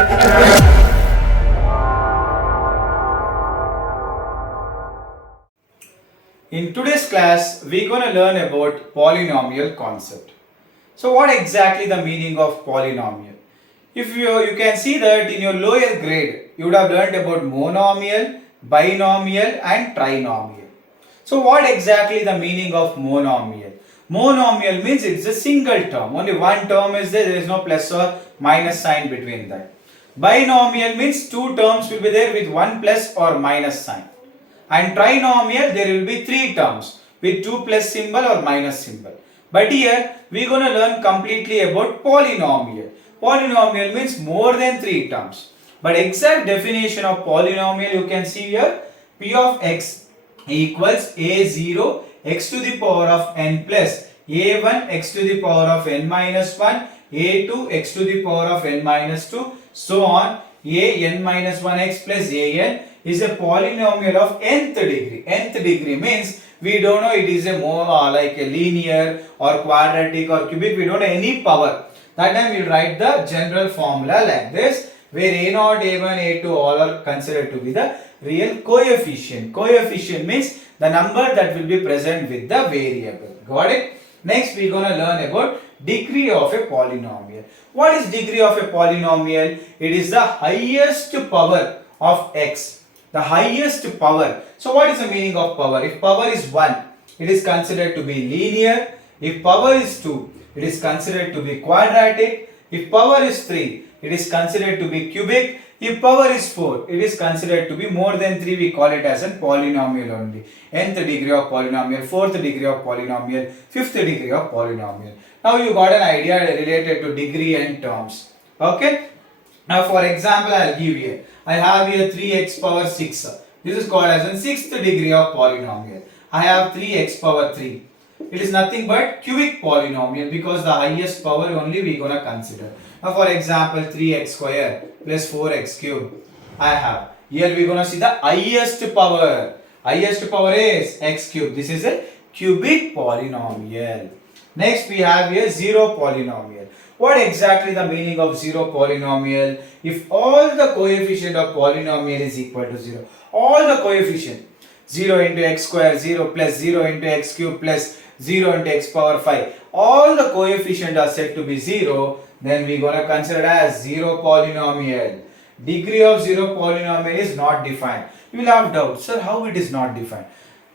In today's class, we're going to learn about polynomial concept. So what exactly the meaning of polynomial? If you can see that in your lower grade, you would have learned about monomial, binomial and trinomial. So what exactly the meaning of monomial? Monomial means it's a single term. Only one term is there. There is no plus or minus sign between that. Binomial means two terms will be there with one plus or minus sign. And trinomial, there will be three terms with 2 plus symbol or minus symbol. But here we are going to learn completely about polynomial. Polynomial means more than 3 terms. But exact definition of polynomial you can see here. P of x equals a0 x to the power of n plus a1 x to the power of n minus 1, a2 x to the power of n minus 2, so on. A n minus 1x plus an is a polynomial of nth degree. Nth degree means we don't know it is a more like a linear or quadratic or cubic. We don't know any power. That time we will write the general formula like this, where a0, a1, a2 all are considered to be the real coefficient. Coefficient means the number that will be present with the variable. Got it? Next we are going to learn about degree of a polynomial. What is degree of a polynomial? It is the highest power of x. The highest power. So what is the meaning of power? If power is 1, it is considered to be linear. If power is 2, it is considered to be quadratic. If power is 3, it is considered to be cubic. If power is 4, it is considered to be more than 3. We call it as a polynomial only. Nth degree of polynomial, 4th degree of polynomial, 5th degree of polynomial. Now you got an idea related to degree and terms. Okay. Now for example, I will give here. I have here 3x power 6. This is called as a 6th degree of polynomial. I have 3x power 3. It is nothing but cubic polynomial because the highest power only we gonna consider. Now for example, 3x square plus 4x cube. I have. Here we gonna see the highest power. Highest power is x cube. This is a cubic polynomial. Next we have here zero polynomial. What exactly the meaning of zero polynomial? If all the coefficient of polynomial is equal to 0. All the coefficient. 0 into x square, 0 plus 0 into x cube plus 0 into x power 5. All the coefficient are said to be 0. Then we gonna consider as zero polynomial. Degree of zero polynomial is not defined. You will have doubts, sir, how it is not defined?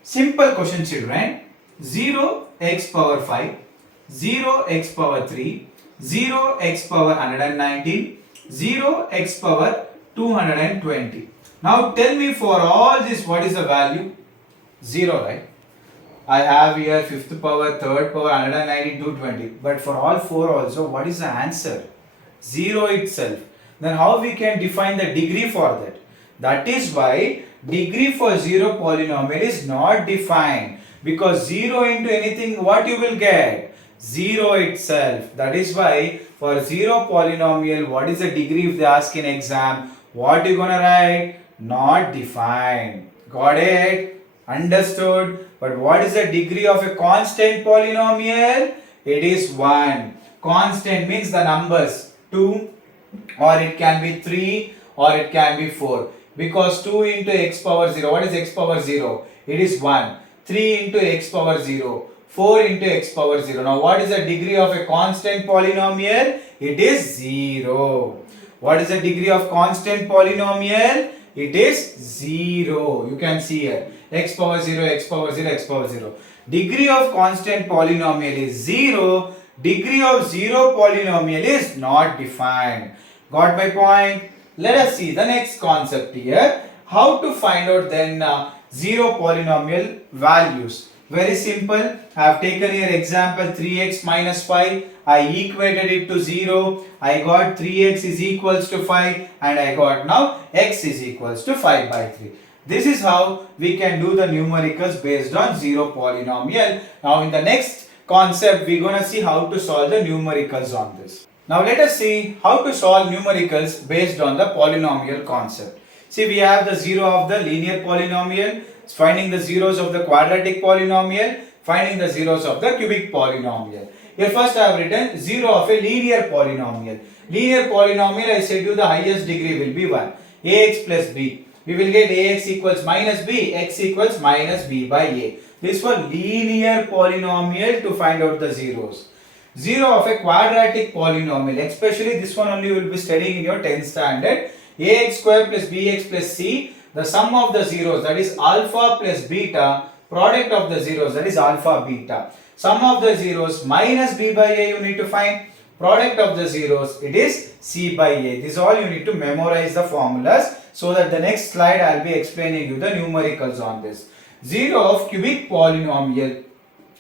Simple question, children. 0 x power 5, 0 x power 3, 0 x power 119, 0 x power 220. Now tell me for all this what is the value? 0, right? I have here 5th power, 3rd power, 190, 220. But for all 4 also, what is the answer? 0 itself. Then how we can define the degree for that? That is why degree for zero polynomial is not defined. Because 0 into anything, what you will get? 0 itself. That is why for zero polynomial, what is the degree if they ask in exam? What you gonna write? Not defined. Got it? Understood? But what is the degree of a constant polynomial? It is 1. Constant means the numbers 2, or it can be 3, or it can be 4. Because 2 into x power 0, what is x power 0? It is 1. 3 into x power 0, 4 into x power 0. Now what is the degree of a constant polynomial? It is 0. What is the degree of constant polynomial? It is 0. You can see here. X power 0, x power 0, x power 0. Degree of constant polynomial is 0. Degree of zero polynomial is not defined. Got my point? Let us see the next concept here. How to find out then zero polynomial values. Very simple. I have taken here example 3x minus 5. I equated it to 0. I got 3x is equals to 5 and I got now x is equals to 5 by 3. This is how we can do the numericals based on zero polynomial. Now in the next concept we are going to see how to solve the numericals on this. Now let us see how to solve numericals based on the polynomial concept. See, we have the 0 of the linear polynomial, finding the zeros of the quadratic polynomial, finding the zeros of the cubic polynomial. Here first I have written 0 of a linear polynomial. Linear polynomial, I said you the highest degree will be 1. Ax plus b. We will get ax equals minus b, x equals minus b by a. This was linear polynomial to find out the zeros. Zero of a quadratic polynomial, especially this one only you will be studying in your 10th standard. Ax square plus bx plus c, the sum of the zeros, that is alpha plus beta, product of the zeros, that is alpha beta. Sum of the zeros minus b by a you need to find, product of the zeros, it is c by a. This is all you need to memorize the formulas, so that the next slide I will be explaining you the numericals on this. Zero of cubic polynomial,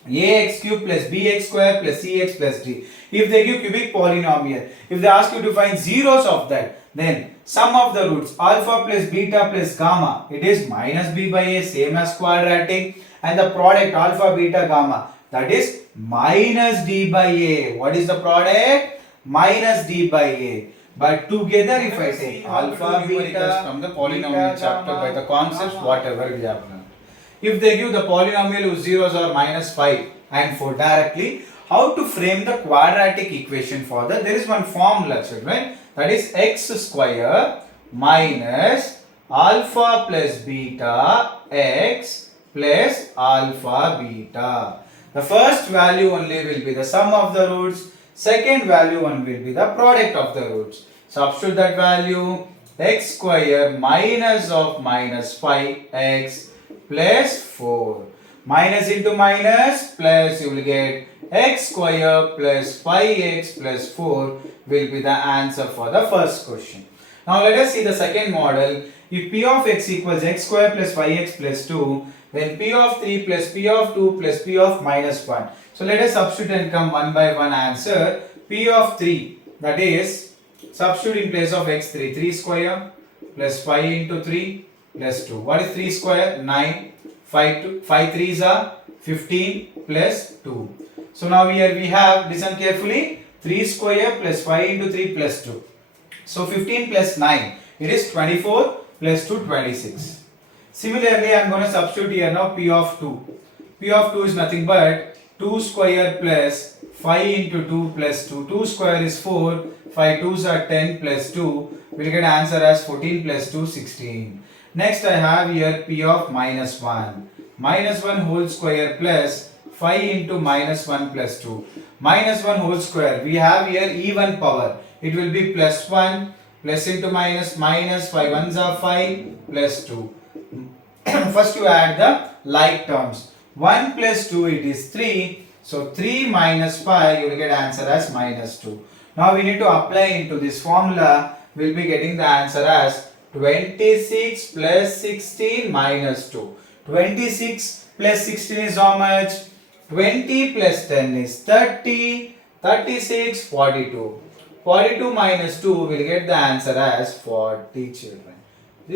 ax cube plus bx square plus cx plus d. If they give cubic polynomial, if they ask you to find zeros of that, then sum of the roots alpha plus beta plus gamma, it is minus b by a, same as quadratic, and the product alpha beta gamma, that is minus d by a. What is the product? Minus d by a. But together if I take alpha beta from the polynomial chapter by the concepts whatever we have learned. If they give the polynomial whose zeros are minus 5 and 4 directly, how to frame the quadratic equation for that? There is one formula, children, that is x square minus alpha plus beta x plus alpha beta. The first value only will be the sum of the roots, second value one will be the product of the roots. Substitute that value, x square minus of minus 5x plus 4. Minus into minus plus, you will get x square plus 5x plus 4 will be the answer for the first question. Now let us see the second model. If p of x equals x square plus 5x plus 2, then p of 3 plus p of 2 plus p of minus 1. So let us substitute and come one by one answer. P of 3, that is, substitute in place of x3, 3 square plus 5 into 3 plus 2. What is 3 square? 9. 5 3s are 15 plus 2. So now here we have, listen carefully, 3 square plus 5 into 3 plus 2. So 15 plus 9, it is 24 plus 2, 26. Similarly, I am going to substitute here now p of 2. P of 2 is nothing but 2 square plus 5 into 2 plus 2. 2 square is 4, 5 2s are 10 plus 2. We will get answer as 14 plus 2, 16. Next I have here p of minus 1. Minus 1 whole square plus 5 into minus 1 plus 2. Minus 1 whole square. We have here even power. It will be plus 1 plus into minus minus 5 ones are 5 plus 2. First you add the like terms. 1 plus 2 it is 3. So 3 minus 5 you will get answer as minus 2. Now we need to apply into this formula. We will be getting the answer as 26 plus 16 minus 2. 26 plus 16 is how much? 20 plus 10 is 30. 36, 42. 42 minus 2 will get the answer as 40, children.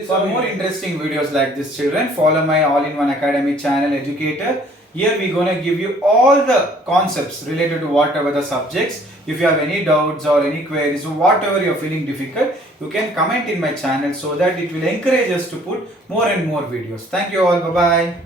For more interesting videos like this, children, follow my all-in-one academy channel Educator. Here we gonna give you all the concepts related to whatever the subjects. If you have any doubts or any queries or whatever you are feeling difficult, you can comment in my channel so that it will encourage us to put more and more videos. Thank you all. Bye-bye.